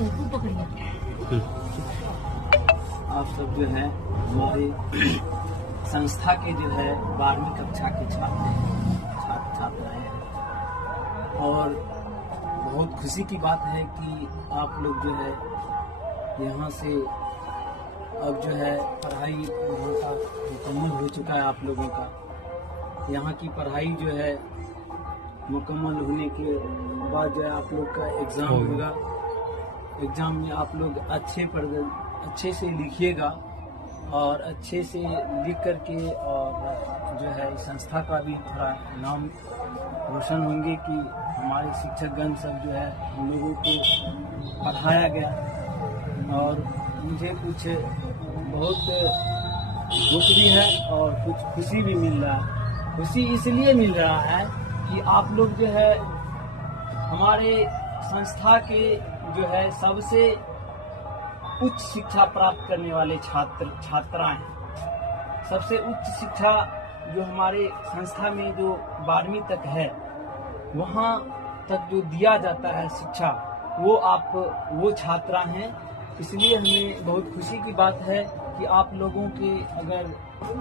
तू पकड़िए। आप सब जो है हमारे संस्था के जो है 12वीं कक्षा के छात्र छात्राएं हैं और बहुत खुशी की बात है कि आप लोग जो है यहाँ से अब जो है पढ़ाई यहाँ का मुकम्मल हो चुका है। आप लोगों का यहाँ की पढ़ाई जो है मुकम्मल होने के बाद जो है आप लोग का एग्ज़ाम होगा। एग्ज़ाम में आप लोग अच्छे से लिखिएगा और अच्छे से लिख करके और जो है इस संस्था का भी थोड़ा नाम रोशन होंगे कि हमारे शिक्षकगण सब जो है हम लोगों को पढ़ाया गया। और मुझे कुछ बहुत दुख भी है और कुछ खुशी भी मिल रहा है। खुशी इसलिए मिल रहा है कि आप लोग जो है हमारे संस्था के जो है सबसे उच्च शिक्षा प्राप्त करने वाले छात्राएं हैं। सबसे उच्च शिक्षा जो हमारे संस्था में जो 12वीं तक है वहाँ तक जो दिया जाता है शिक्षा वो छात्रा हैं। इसलिए हमें बहुत खुशी की बात है कि आप लोगों के अगर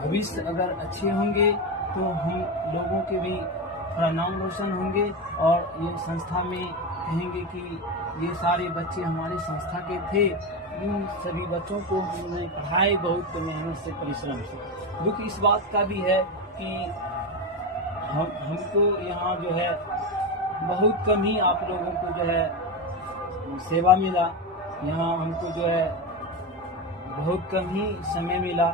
भविष्य अगर अच्छे होंगे तो हम लोगों के भी थोड़ा नाम रोशन होंगे और ये संस्था में कहेंगे कि ये सारे बच्चे हमारे संस्था के थे। इन सभी बच्चों को हमने पढ़ाए बहुत मेहनत से, परिश्रम से। दुख इस बात का भी है कि हमको यहाँ जो है बहुत कम ही आप लोगों को जो है सेवा मिला। यहाँ हमको जो है बहुत कम ही समय मिला।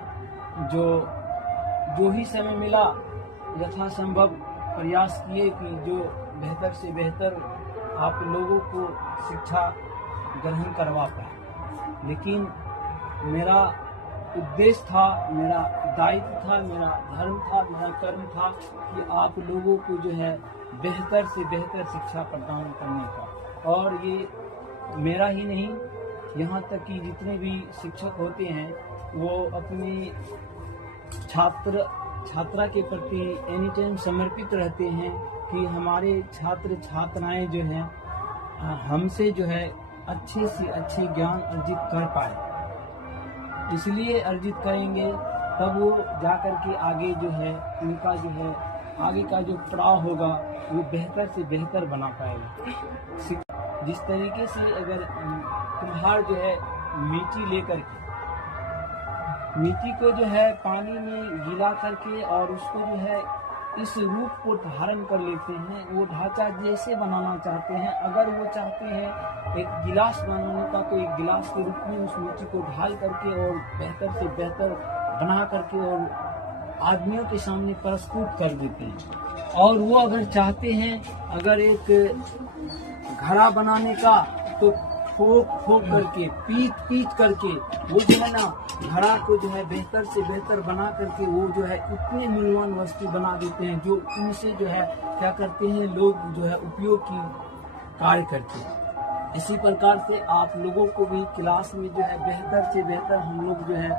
जो ही समय मिला यथासंभव प्रयास किए कि जो बेहतर से बेहतर आप लोगों को शिक्षा ग्रहण करवा पाए। लेकिन मेरा उद्देश्य था, मेरा दायित्व था, मेरा धर्म था, मेरा कर्म था कि आप लोगों को जो है बेहतर से बेहतर शिक्षा प्रदान करने का। और ये मेरा ही नहीं, यहाँ तक कि जितने भी शिक्षक होते हैं वो अपने छात्रा के प्रति एनी टाइम समर्पित रहते हैं कि हमारे छात्र छात्राएं जो हैं हमसे जो है अच्छे से अच्छे ज्ञान अर्जित कर पाए। इसलिए अर्जित करेंगे तब वो जाकर के आगे जो है उनका जो है आगे का जो पड़ाव होगा वो बेहतर से बेहतर बना पाएगा। जिस तरीके से अगर कुम्हार जो है मिट्टी को जो है पानी में गिला करके और उसको जो है इस रूप को धारण कर लेते हैं, वो ढांचा जैसे बनाना चाहते हैं। अगर वो चाहते हैं एक गिलास बनाने का तो एक गिलास के रूप में उस मिट्टी को ढाल करके और बेहतर से बेहतर बना करके और आदमियों के सामने प्रस्तुत कर देते हैं। और वो अगर चाहते हैं अगर एक घड़ा बनाने का तो ठोक करके पीट करके वो जो है ना घड़ा को जो है बेहतर से बेहतर बना करके वो जो है इतने मूल्यवान वस्तु बना देते हैं जो उनसे जो है क्या करते हैं लोग जो है उपयोग की कार्य करते हैं। इसी प्रकार से आप लोगों को भी क्लास में जो है बेहतर से बेहतर हम लोग जो है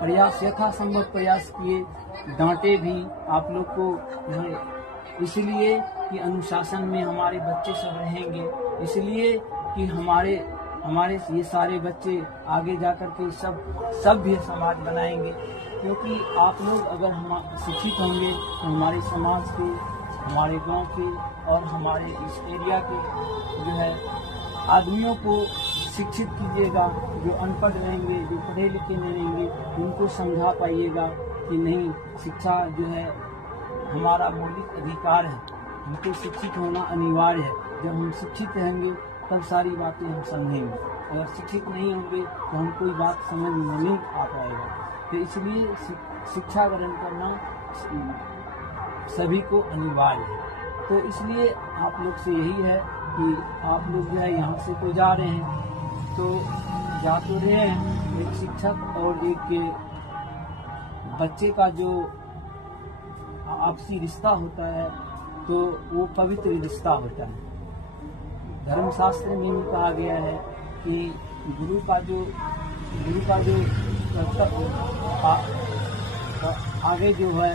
प्रयास यथासंभव प्रयास किए, डांटे भी आप लोग को इसलिए कि अनुशासन में हमारे बच्चे सब रहेंगे, इसलिए कि हमारे ये सारे बच्चे आगे जाकर के सब सभ्य समाज बनाएंगे। क्योंकि आप लोग अगर हम शिक्षित होंगे तो हमारे समाज के, हमारे गांव के और हमारे इस एरिया के जो है आदमियों को शिक्षित कीजिएगा। जो अनपढ़ रहेंगे, जो पढ़े लिखे नहीं रहेंगे, उनको समझा पाइएगा कि नहीं, शिक्षा जो है हमारा मौलिक अधिकार है, हमको शिक्षित होना अनिवार्य है। जब हम शिक्षित रहेंगे तब सारी बातें हम समझेंगे। अगर शिक्षित नहीं होंगे तो हम कोई बात समझ में नहीं आ पाएगा। तो इसलिए शिक्षा ग्रहण करना सभी को अनिवार्य है। तो इसलिए आप लोग से यही है कि आप लोग जो है यहाँ से तो जा रहे हैं तो जा तो रहे हैं, एक शिक्षक और एक बच्चे का जो आपसी रिश्ता होता है तो वो पवित्र रिश्ता होता है। धर्मशास्त्र में कहा गया है कि गुरु का जो आगे जो है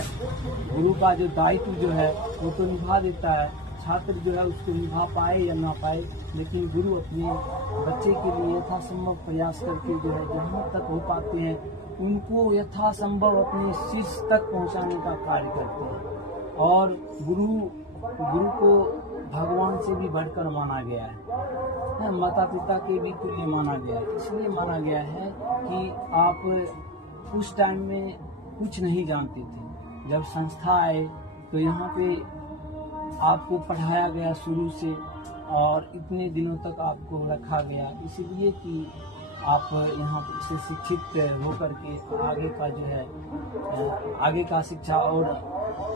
गुरु का जो दायित्व जो है वो तो निभा देता है, छात्र जो है उसको निभा पाए या ना पाए, लेकिन गुरु अपने बच्चे के लिए यथासंभव प्रयास करके जो है जहाँ तक हो पाते हैं उनको यथासंभव अपने शीर्ष तक पहुँचाने का कार्य करते हैं। और गुरु को भगवान से भी बढ़कर माना गया है, माता पिता के भी तुल्य माना गया है। इसलिए माना गया है कि आप उस टाइम में कुछ नहीं जानते थे, जब संस्था आए तो यहाँ पे आपको पढ़ाया गया शुरू से और इतने दिनों तक आपको रखा गया, इसलिए कि आप यहाँ से शिक्षित होकर के आगे का जो है आगे का शिक्षा, और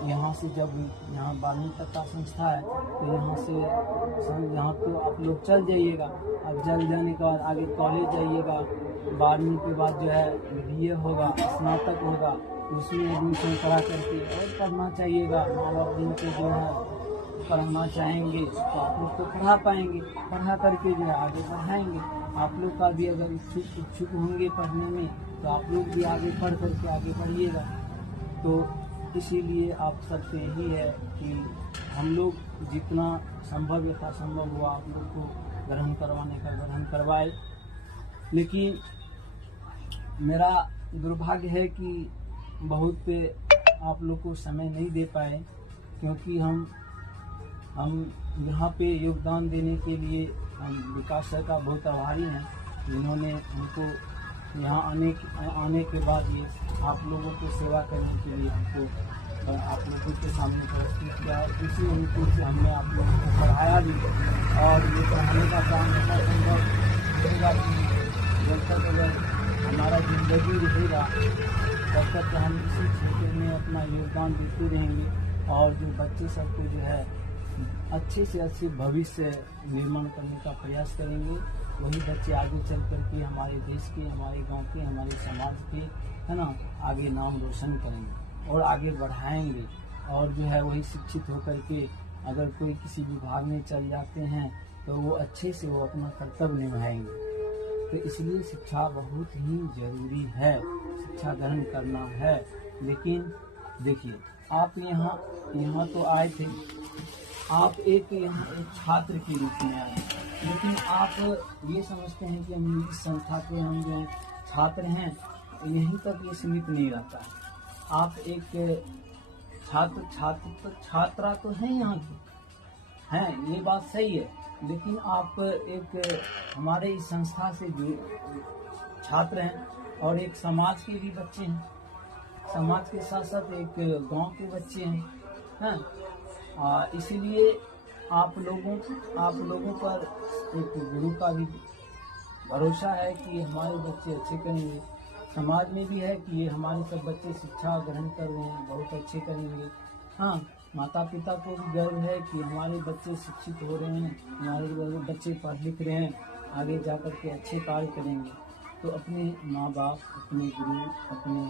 यहाँ से जब यहाँ 12वीं तक का संस्था है तो यहाँ तो आप लोग चल जाइएगा। अब चल जाने के बाद आगे कॉलेज जाइएगा, 12वीं के बाद जो है BA होगा, स्नातक होगा, उसमें एडमिशन करा करके और पढ़ना चाहिएगा। माँ बाप जिनको जो है पढ़ाना चाहेंगे तो आप लोग को पढ़ा पाएंगे, पढ़ा करके जो है आगे बढ़ाएंगे। आप लोग का भी अगर इच्छुक होंगे पढ़ने में तो आप लोग भी आगे पढ़ करके आगे बढ़िएगा। तो इसीलिए आप सबसे यही है कि हम लोग जितना संभव यथासंभव हुआ आप लोग को ग्रहण करवाने का ग्रहण करवाए। लेकिन मेरा दुर्भाग्य है कि बहुत आप लोग को समय नहीं दे पाए, क्योंकि हम यहाँ पे योगदान देने के लिए हम विकास सर का बहुत आभारी हैं, जिन्होंने हमको यहाँ आने के बाद ये आप लोगों को सेवा करने के लिए हमको आप लोगों के सामने प्रस्तुत किया। इसी अनुकूल से हमने आप लोगों को पढ़ाया भी, और ये पढ़ाने का काम ऐसा संभव रहेगा कि जब तक अगर हमारा जिंदगी रहेगा तब तक हम इसी क्षेत्र में अपना योगदान देते रहेंगे, और जो बच्चे सबको जो है अच्छे से अच्छे भविष्य निर्माण करने का प्रयास करेंगे। वही बच्चे आगे चल करके हमारे देश के, हमारे गांव के, हमारे समाज के, है ना, आगे नाम रोशन करेंगे और आगे बढ़ाएंगे। और जो है वही शिक्षित होकर के अगर कोई किसी विभाग में चल जाते हैं तो वो अच्छे से वो अपना कर्तव्य निभाएंगे। तो इसलिए शिक्षा बहुत ही जरूरी है, शिक्षा ग्रहण करना है। लेकिन देखिए, आप यहाँ तो आए थे, आप यहाँ एक छात्र के रूप में आए, लेकिन आप ये समझते हैं कि हम इस संस्था के हम जो है छात्र हैं, यहीं तक ये सीमित नहीं रहता है। आप एक छात्रा तो हैं यहाँ की, हैं, ये बात सही है, लेकिन आप एक हमारे इस संस्था से जो छात्र हैं और एक समाज के भी बच्चे हैं, समाज के साथ साथ एक गांव के बच्चे हैं। इसीलिए आप लोगों पर एक गुरु का भी भरोसा है कि हमारे बच्चे अच्छे करेंगे। समाज में भी है कि ये हमारे सब बच्चे शिक्षा ग्रहण कर रहे हैं, बहुत अच्छे करेंगे। हाँ, माता पिता को भी गर्व है कि हमारे बच्चे शिक्षित हो रहे हैं, हमारे बच्चे पढ़ लिख रहे हैं, आगे जा कर के अच्छे कार्य करेंगे। तो अपने माँ बाप, अपने गुरु, अपने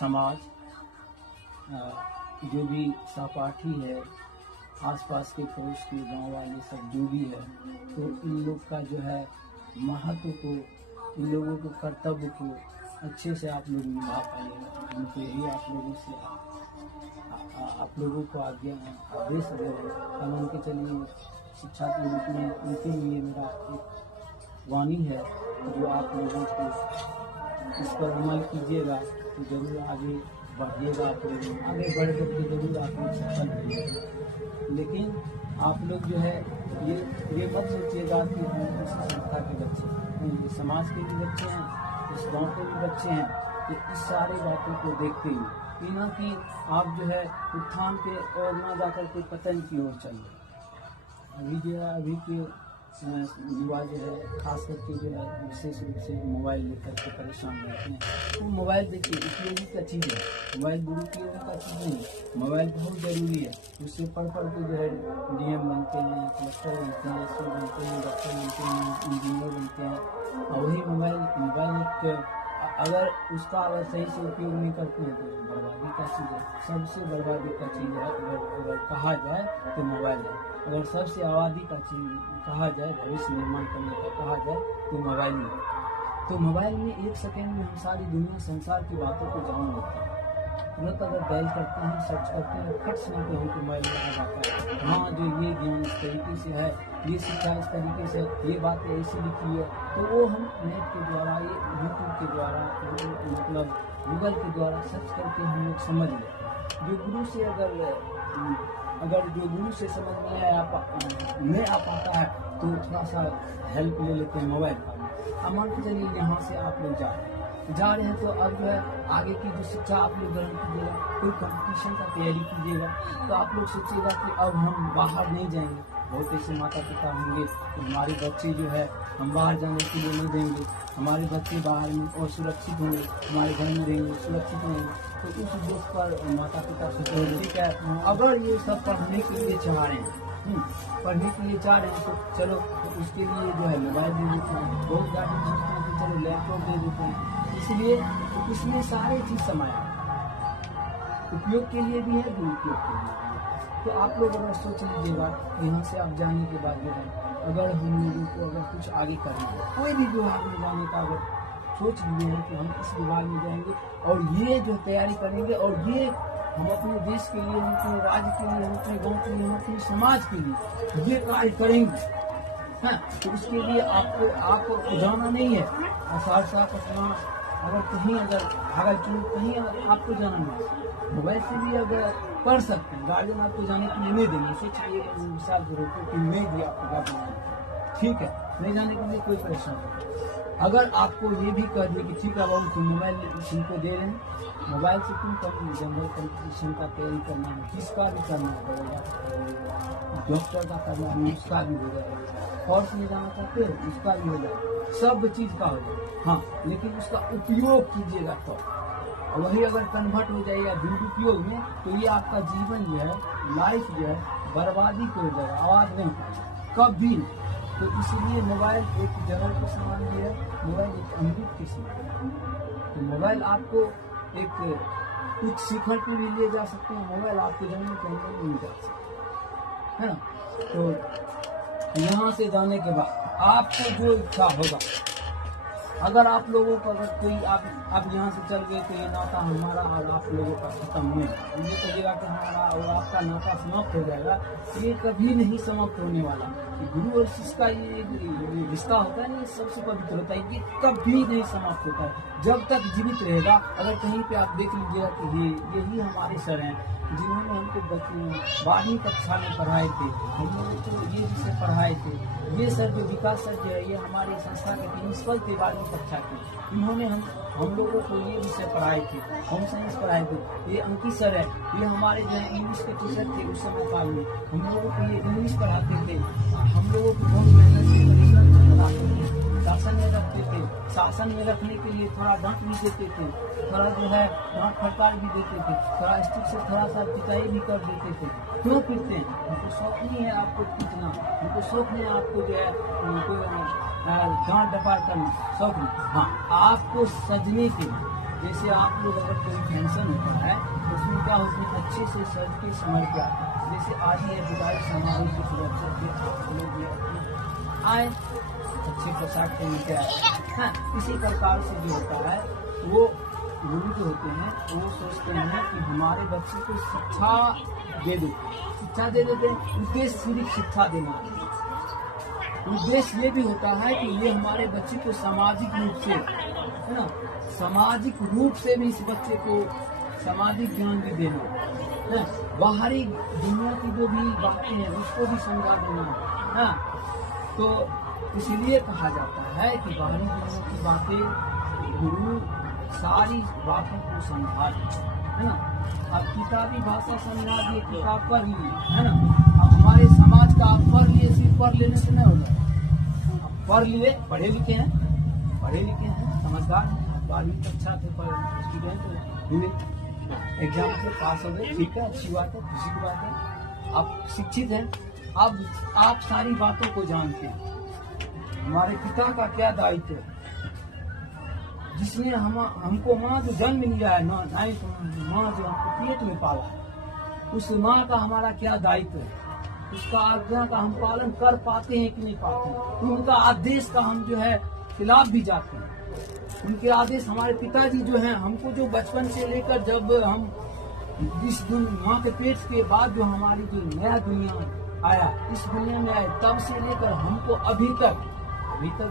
समाज, जो भी सहपाठी है, आसपास के पड़ोस के गाँव वाले सब जो भी है, तो इन लोग का जो है महत्व को, इन लोगों को कर्तव्य को अच्छे से आप लोग निभा पाइएगा। उनके ही आप लोगों से आप लोगों को आदेश दे रहे मान के चलिए। शिक्षा के रूप में उनके लिए मेरा एक वाणी है, जो आप लोगों को इस पर अमल कीजिएगा तो जरूर आगे बढ़िएगा, आगे बढ़ करके जरूर आप लोग सफल होइएगा। लेकिन आप लोग जो है ये मत सोचिएगा कि हम इस संस्था के बच्चे हैं, ये समाज के भी बच्चे हैं, इस गांव के भी बच्चे हैं। तो इस सारी बातों को देखते हुए ना कि आप जो है उत्थान पे और ना जाकर के पतन की ओर चलिए। अभी जो है अभी के युवा जो है खास करके जो है विशेष रूप से मोबाइल लेकर के परेशान रहते हैं। तो मोबाइल देखिए उपयोगी का चीज़ है, मोबाइल दुरुपयोगी का चीज़ नहीं। मोबाइल बहुत ज़रूरी है, उससे पढ़ के जो है DM बनते हैं, कलेक्टर बनते हैं, SO बनते हैं, डॉक्टर बनते हैं, इंजीनियर बनते हैं। और वही मोबाइल एक अगर उसका अगर सही से उपयोग नहीं करते हैं तो बर्बादी का चीज़ है, सबसे बर्बादी का चीज़ है। अगर कहा जाए तो मोबाइल है। अगर सबसे आबादी का चीज़ कहा जाए, भविष्य निर्माण करने का कहा जाए तो मोबाइल में। तो मोबाइल में 1 सेकेंड में हम सारी दुनिया संसार की बातों को जान लेते हैं। तुरंत अगर डायल करते हैं, सर्च करते हैं, फट से नहीं हमको मोबाइल में आ जाता है। हाँ, जो ये ज्ञान इस तरीके से है, ये शिक्षा इस तरीके से, ये बातें ऐसी लिखी है, तो वो हम नेट के द्वारा, ये यूट्यूब के द्वारा, मतलब गूगल के द्वारा सर्च करके हम लोग समझ लें। जो गुरु से अगर जो गुरु से समझ में नहीं आ पाता है तो थोड़ा सा हेल्प ले लेते हैं मोबाइल का। अब मान के चलिए यहाँ से आप लोग जा रहे हैं, तो अब जो है आगे की जो शिक्षा आप लोग ग्रहण कीजिएगा, कोई कंपटीशन का तैयारी कीजिएगा, तो आप लोग सोचिएगा कि अब हम बाहर नहीं जाएंगे। बहुत ऐसे माता पिता होंगे तो हमारे बच्चे जो है हम बाहर जाने के लिए नहीं देंगे, हमारे बच्चे बाहर में और सुरक्षित होंगे, हमारे घर में रहेंगे, सुरक्षित रहेंगे। तो उस उद्देश्य पर माता पिता सोचेंगे ठीक है, अगर ये सब पढ़ने के लिए चाह रहे हैं, पढ़ने के लिए चाह रहे हैं, तो चलो तो उसके लिए जो है मोबाइल दे देते हैं, बहुत गाड़ी सोचते हैं कि चलो लैपटॉप दे देते हैं। इसलिए तो इसमें सारे चीज समाया, उपयोग के लिए भी है, दुरुपयोग के लिए भी है। तो आप लोग अगर सोच लीजिएगा, यहाँ से आप जाने के बाद जो है, अगर हम लोगों को अगर कुछ आगे करना है, कोई भी विभाग में जाने का अगर सोच लिए हैं कि हम इस विभाग में जाएंगे और ये जो तैयारी करेंगे और ये हम अपने देश के लिए, हम अपने राज्य के लिए, हम अपने गाँव के लिए, हम अपने समाज के लिए ये कार्य करेंगे, हाँ, तो उसके लिए आपको जाना नहीं है। सहरसा पटना अगर कहीं अगर भागलपुर कहीं अगर आपको जाना नहीं, मोबाइल से भी अगर पढ़ सकते हैं। गार्जियन आपको जाने के लिए नहीं देंगे, सोचिए विशाल जरूरत कि नहीं दिया आपको गार्जियन, ठीक है, नहीं जाने के लिए कोई परेशानी नहीं। अगर आपको ये भी कह दिए कि ठीक है बाबू तुम मोबाइल तुमको दे रहे हैं, मोबाइल से तुम कभी जनरल कंपटीशन का तैयारी करना है, किसका भी करना पड़ेगा, डॉक्टर का करना है उसका भी हो जाएगा, कोर्स में जाना चाहते हो उसका भी हो जाएगा, सब चीज का हो जाएगा। हाँ, लेकिन उसका उपयोग कीजिएगा तो, वही अगर कन्वर्ट हो जाएगा दुरुपयोग में, तो ये आपका जीवन जो है, लाइफ जो है, बर्बादी को हो जाएगा, आवाज नहीं पाएगा कभी। तो इसलिए मोबाइल एक जहर के समान भी है, मोबाइल एक अमृत के समान है। तो मोबाइल आपको एक उच्च शिखर पे भी ले जा सकते हैं, मोबाइल आपको जाने के अंदर नहीं जा सकते, है ना। तो यहाँ से जाने के बाद आपको जो इच्छा होगा, अगर आप लोगों को अगर कोई आप यहाँ से चल गए तो ये नाता हमारा और आप लोगों का खत्म नहीं, ये कहिएगा कि हमारा और आपका नाता समाप्त हो जाएगा, ये कभी नहीं समाप्त होने वाला। गुरु और शिष्य का ये रिश्ता होता है ना, ये सबसे पवित्र होता है, ये कभी नहीं समाप्त होता है जब तक जीवित रहेगा। अगर कहीं पे आप देख लीजिएगा कि यही हमारे सर हैं जिन्होंने हमको 12वीं कक्षा में पढ़ाए थे, हम लोगों को ये जिसे पढ़ाए थे, ये सर जो विकास सर जो है, ये हमारे संस्था के प्रिंसिपल थे 12वीं कक्षा के, इन्होंने हम लोगों को ये विषय पढ़ाए थे, होम साइंस पढ़ाए थे। ये अंकित सर है, ये हमारे जो है इंग्लिश के टीचर थे उस समय काल में, हम लोगों को ये इंग्लिश पढ़ाते थे, हम लोगों को बहुत मेहनत से परिश्रम पढ़ाते थे, शासन में रखते थे, शासन में रखने के लिए थोड़ा डांट भी देते थे, थोड़ा जो है डांट फटकार भी देते थे, थोड़ा स्टिक से थोड़ा सा पिटाई भी कर देते थे। क्यों पीटते हैं? उनको शौक नहीं है आपको पीटना, उनको शौक नहीं है आपको जो है डांट डपार करना, शौक नहीं। हाँ, आपको सजने के, जैसे आप लोग अगर कोई फंक्शन होता है तो उसमें क्या होती है, अच्छे से सज के समझ के आते हैं। जैसे आज ये विदाई समारोह की सुरक्षा के आप लोग आए अच्छे पोशाक पहन के आए, हाँ, इसी प्रकार से जो होता है वो गुरु जो होते हैं वो सोचते हैं कि हमारे बच्चे को शिक्षा दे देते हैं। उद्देश्य सिर्फ शिक्षा देना, उद्देश्य ये भी होता है कि ये हमारे बच्चे को सामाजिक रूप से, है ना, सामाजिक रूप से भी इस बच्चे को सामाजिक ज्ञान भी देना है, बाहरी दुनिया की जो भी बातें हैं उसको भी समझा देना है। तो इसलिए कहा जाता है कि बाहरी दुनिया की बातें गुरु सारी बातों को समझा दे, है ना। अब किताबी भाषा समझा दिए, किताब पढ़ लिए, है ना। अब हमारे समाज का आप पढ़ लिए, सिर्फ पढ़ लेने से नहीं होगा। आप पढ़ लिए, पढ़े लिखे हैं, समझदार, 12वीं कक्षा थे, स्टूडेंट हुए, एग्जाम से पास हो गए, ठीक है, अच्छी बात है, खुशी की बात है। आप शिक्षित हैं, अब आप सारी बातों को जानते हैं। हमारे पिता का क्या दायित्व है, जिसने हमको माँ जो जन्म लिया है, माँ जो हमको पेट में पाला, उस माँ का हमारा क्या दायित्व है, उसका आज्ञा का हम पालन कर पाते हैं कि नहीं पाते हैं। तो उनका आदेश का हम जो है खिलाफ भी जाते हैं। उनके आदेश, हमारे पिताजी जो हैं, हमको जो बचपन से लेकर जब हम इस माँ के पेट के बाद जो हमारी जो नया दुनिया आया, इस दुनिया में आए तब से लेकर हमको अभी तक जो